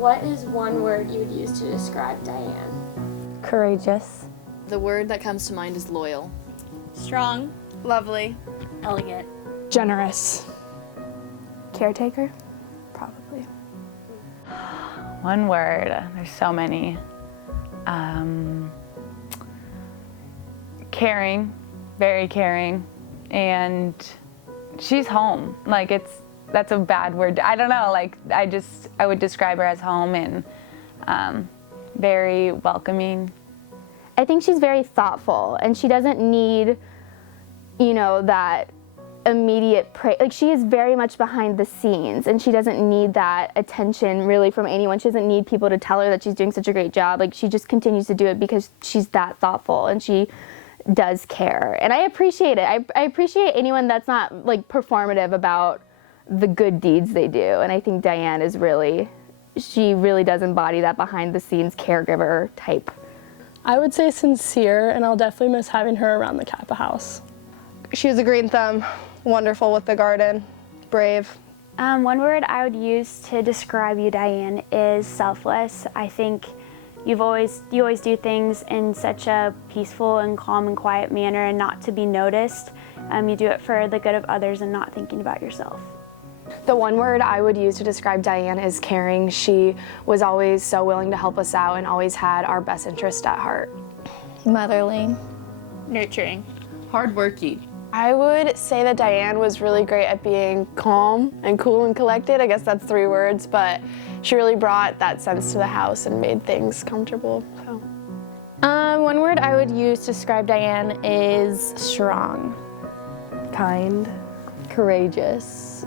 What is one word you would use to describe Diane? Courageous. The word that comes to mind is loyal. Strong. Lovely. Elegant. Generous. Caretaker? Probably. One word, there's so many. Caring, very caring, and she's home. Like that's a bad word. I don't know, like I would describe her as home and very welcoming. I think she's very thoughtful, and she doesn't need, that immediate praise. Like, she is very much behind the scenes, and she doesn't need that attention really from anyone. She doesn't need people to tell her that she's doing such a great job. Like, she just continues to do it because she's that thoughtful, and she does care. And I appreciate it. I appreciate anyone that's not, like, performative about the good deeds they do. And I think Diane she really does embody that behind the scenes caregiver type. I would say sincere, and I'll definitely miss having her around the Kappa House. She has a green thumb, wonderful with the garden, brave. One word I would use to describe you, Diane, is selfless. I think you always do things in such a peaceful and calm and quiet manner and not to be noticed. You do it for the good of others and not thinking about yourself. The one word I would use to describe Diane is caring. She was always so willing to help us out and always had our best interest at heart. Motherly. Nurturing. Hardworking. I would say that Diane was really great at being calm and cool and collected. I guess that's 3 words, but she really brought that sense to the house and made things comfortable. So. One word I would use to describe Diane is strong. Kind, courageous,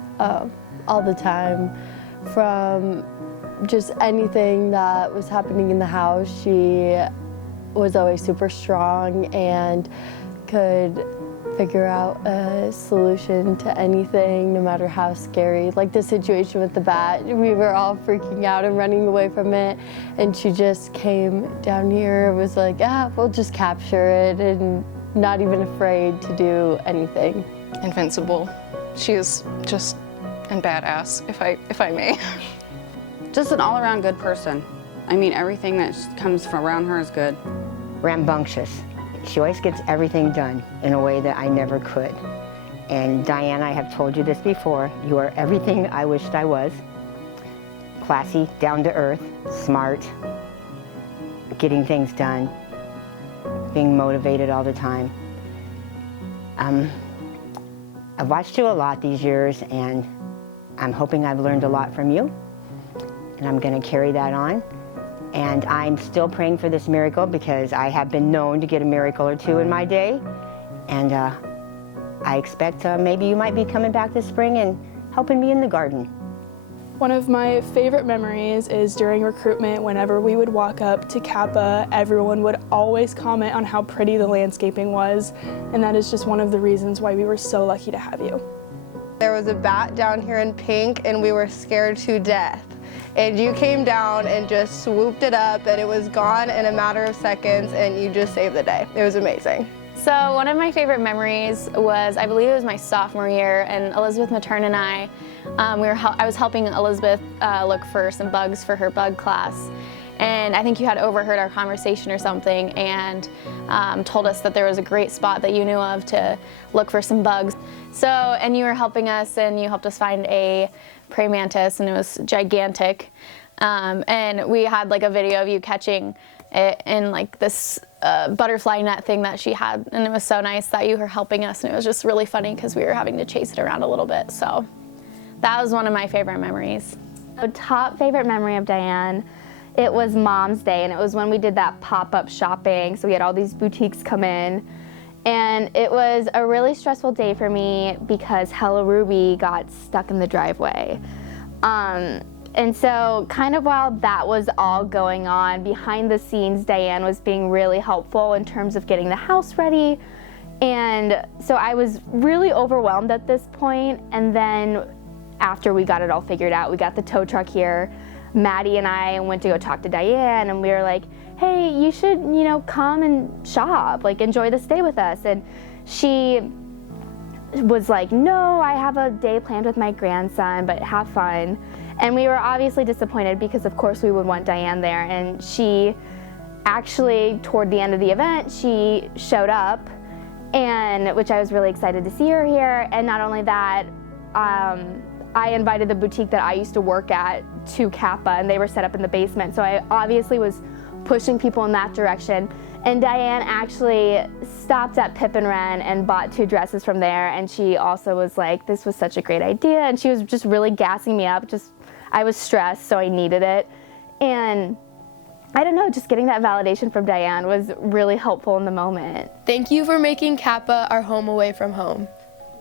all the time. From just anything that was happening in the house, she was always super strong and could figure out a solution to anything, no matter how scary. Like the situation with the bat, we were all freaking out and running away from it, and she just came down here and was like, we'll just capture it, and not even afraid to do anything. Invincible. She is just and badass, if I may. Just an all-around good person. I mean, everything that comes from around her is good. Rambunctious. She always gets everything done in a way that I never could. And Diane, I have told you this before, you are everything I wished I was. Classy, down to earth, smart, getting things done, being motivated all the time. I've watched you a lot these years, and I'm hoping I've learned a lot from you, and I'm going to carry that on. And I'm still praying for this miracle because I have been known to get a miracle or 2 in my day. And I expect maybe you might be coming back this spring and helping me in the garden. One of my favorite memories is during recruitment. Whenever we would walk up to Kappa, everyone would always comment on how pretty the landscaping was. And that is just one of the reasons why we were so lucky to have you. There was a bat down here in pink, and we were scared to death. And you came down and just swooped it up, and it was gone in a matter of seconds, and you just saved the day. It was amazing. So one of my favorite memories was, I believe it was my sophomore year, and Elizabeth Matern and I was helping Elizabeth look for some bugs for her bug class. And I think you had overheard our conversation or something and told us that there was a great spot that you knew of to look for some bugs. And you were helping us, and you helped us find a praying mantis, and it was gigantic. And we had like a video of you catching it in like this butterfly net thing that she had, and it was so nice that you were helping us, and it was just really funny because we were having to chase it around a little bit. So that was one of my favorite memories. Top favorite memory of Diane, it was Mom's Day, and it was when we did that pop-up shopping. So we had all these boutiques come in, and it was a really stressful day for me because Hello Ruby got stuck in the driveway. And so kind of while that was all going on, behind the scenes, Diane was being really helpful in terms of getting the house ready. And so I was really overwhelmed at this point. And then after we got it all figured out, we got the tow truck here, Maddie and I went to go talk to Diane, and we were like, hey, you should, come and shop, like enjoy the stay with us. And she was like, no, I have a day planned with my grandson, but have fun. And we were obviously disappointed because of course we would want Diane there, and she actually, toward the end of the event, she showed up, and which I was really excited to see her here. And not only that, I invited the boutique that I used to work at to Kappa, and they were set up in the basement. So I obviously was pushing people in that direction. And Diane actually stopped at Pip and Ren and bought 2 dresses from there, and she also was like, this was such a great idea, and she was just really gassing me up. I was stressed, so I needed it. And I don't know, just getting that validation from Diane was really helpful in the moment. Thank you for making Kappa our home away from home.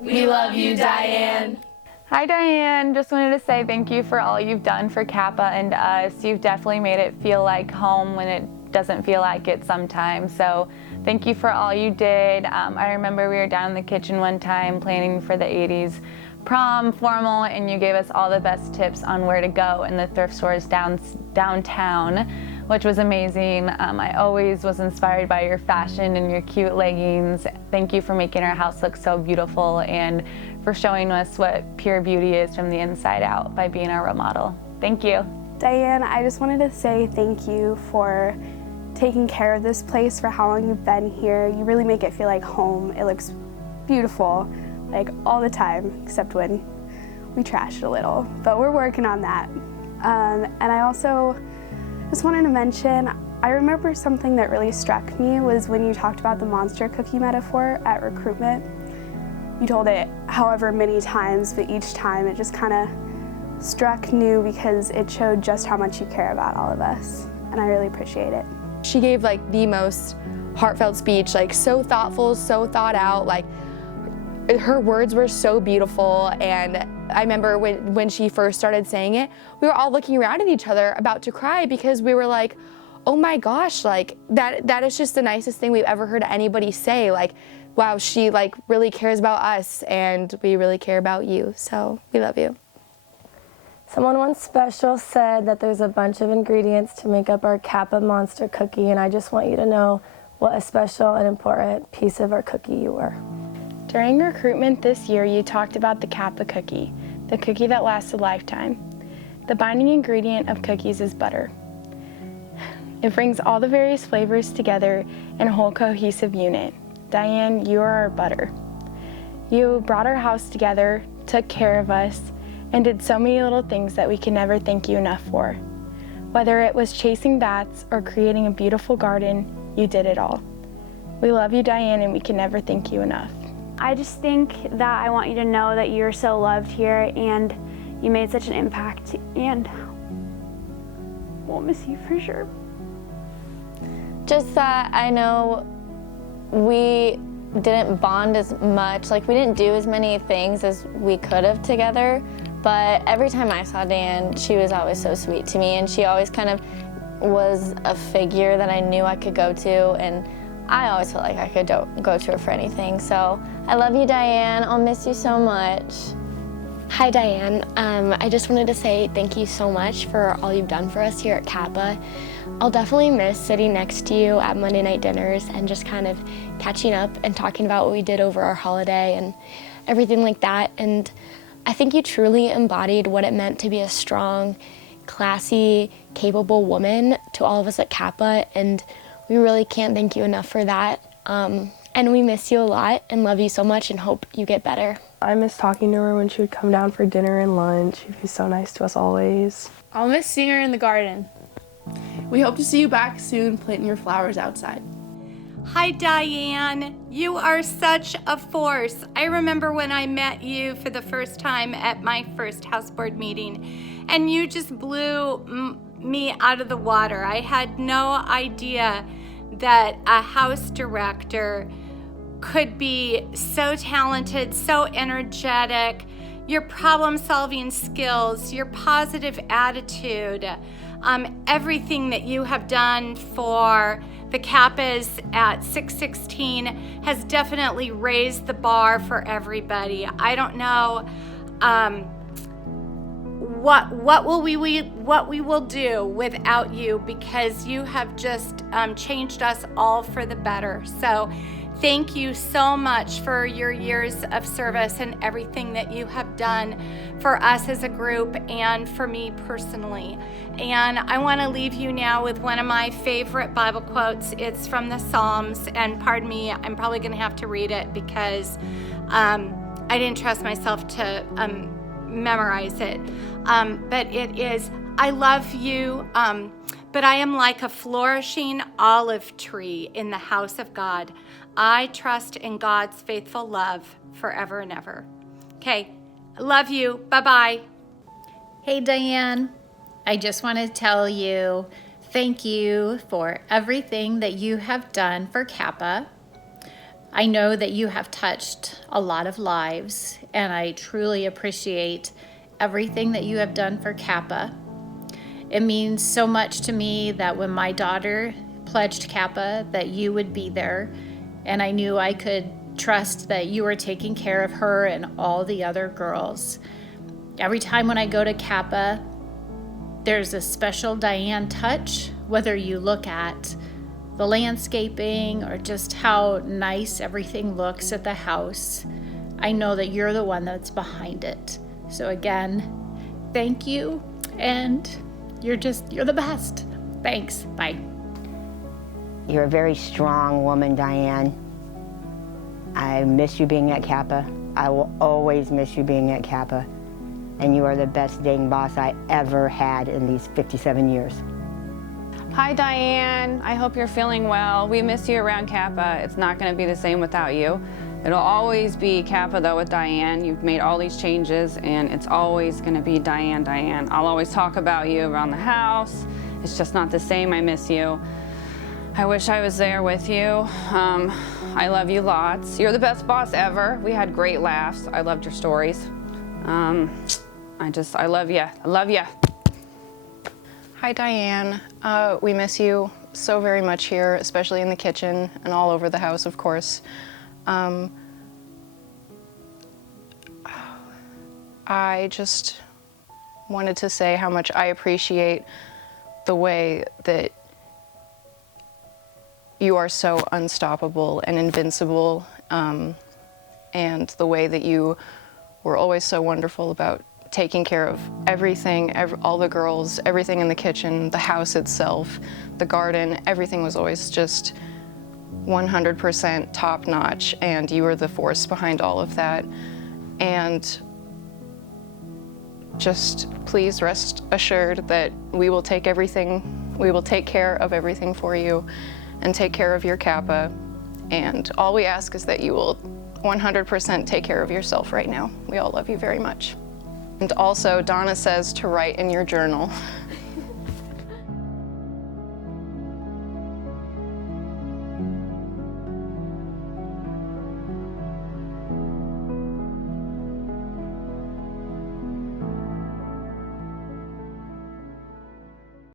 We love you, Diane. Hi Diane, just wanted to say thank you for all you've done for Kappa and us. You've definitely made it feel like home when it doesn't feel like it sometimes. So thank you for all you did. I remember we were down in the kitchen one time planning for the 80s prom formal, and you gave us all the best tips on where to go in the thrift stores downtown, which was amazing. I always was inspired by your fashion and your cute leggings. Thank you for making our house look so beautiful and for showing us what pure beauty is from the inside out by being our role model. Thank you. Diane, I just wanted to say thank you for taking care of this place for how long you've been here. You really make it feel like home. It looks beautiful, like all the time, except when we trash it a little, but we're working on that. And I also just wanted to mention, I remember something that really struck me was when you talked about the monster cookie metaphor at recruitment. You told it however many times, but each time it just kind of struck new because it showed just how much you care about all of us, and I really appreciate it. She gave like the most heartfelt speech, like so thoughtful, so thought out, like her words were so beautiful. And I remember when she first started saying it, we were all looking around at each other about to cry because we were like, oh my gosh, like that is just the nicest thing we've ever heard anybody say. Like, wow, she like really cares about us and we really care about you. So we love you. Someone once special said that there's a bunch of ingredients to make up our Kappa monster cookie, and I just want you to know what a special and important piece of our cookie you were. During recruitment this year, you talked about the Kappa cookie, the cookie that lasts a lifetime. The binding ingredient of cookies is butter. It brings all the various flavors together in a whole cohesive unit. Diane, you are our butter. You brought our house together, took care of us, and did so many little things that we can never thank you enough for. Whether it was chasing bats or creating a beautiful garden, you did it all. We love you, Diane, and we can never thank you enough. I just think that I want you to know that you're so loved here and you made such an impact, and we'll miss you for sure. Just that I know we didn't bond as much, like we didn't do as many things as we could have together, but every time I saw Diane, she was always so sweet to me, and she always kind of was a figure that I knew I could go to, and I always felt like I could go to her for anything. So I love you, Diane. I'll miss you so much. Hi, Diane. I just wanted to say thank you so much for all you've done for us here at Kappa. I'll definitely miss sitting next to you at Monday night dinners and just kind of catching up and talking about what we did over our holiday and everything like that. And I think you truly embodied what it meant to be a strong, classy, capable woman to all of us at Kappa, and we really can't thank you enough for that. And we miss you a lot and love you so much and hope you get better. I miss talking to her when she would come down for dinner and lunch. She'd be so nice to us always. I'll miss seeing her in the garden. We hope to see you back soon planting your flowers outside. Hi, Diane. You are such a force. I remember when I met you for the first time at my first house board meeting, and you just blew me out of the water. I had no idea that a house director could be so talented, so energetic. Your problem-solving skills, your positive attitude, everything that you have done for the Kappas at 616 has definitely raised the bar for everybody. I don't know what we will do without you, because you have just changed us all for the better. So Thank you so much for your years of service and everything that you have done for us as a group and for me personally. And I want to leave you now with one of my favorite Bible quotes. It's from the Psalms, and pardon me, I'm probably going to have to read it because I didn't trust myself to memorize it. But it is, I love you, but I am like a flourishing olive tree in the house of God. I trust in God's faithful love forever and ever. Okay, I love you. Bye-bye. Hey, Diane. I just want to tell you thank you for everything that you have done for Kappa. I know that you have touched a lot of lives, and I truly appreciate everything that you have done for Kappa. It means so much to me that when my daughter pledged Kappa that you would be there, and I knew I could trust that you were taking care of her and all the other girls. Every time when I go to Kappa, there's a special Diane touch, whether you look at the landscaping or just how nice everything looks at the house. I know that you're the one that's behind it. So again, thank you, and you're the best. Thanks, bye. You're a very strong woman, Diane. I miss you being at Kappa. I will always miss you being at Kappa. And you are the best dang boss I ever had in these 57 years. Hi, Diane. I hope you're feeling well. We miss you around Kappa. It's not going to be the same without you. It'll always be Kappa, though, with Diane. You've made all these changes, and it's always going to be Diane, Diane. I'll always talk about you around the house. It's just not the same. I miss you. I wish I was there with you. I love you lots. You're the best boss ever. We had great laughs. I loved your stories. I love you. I love you. Hi, Diane. We miss you so very much here, especially in the kitchen and all over the house, of course. I just wanted to say how much I appreciate the way that you are so unstoppable and invincible, and the way that you were always so wonderful about taking care of everything, all the girls, everything in the kitchen, the house itself, the garden, everything was always just 100% top notch, and you were the force behind all of that. And just please rest assured that we will take care of everything for you and take care of your Kappa. And all we ask is that you will 100% take care of yourself right now. We all love you very much. And also, Donna says to write in your journal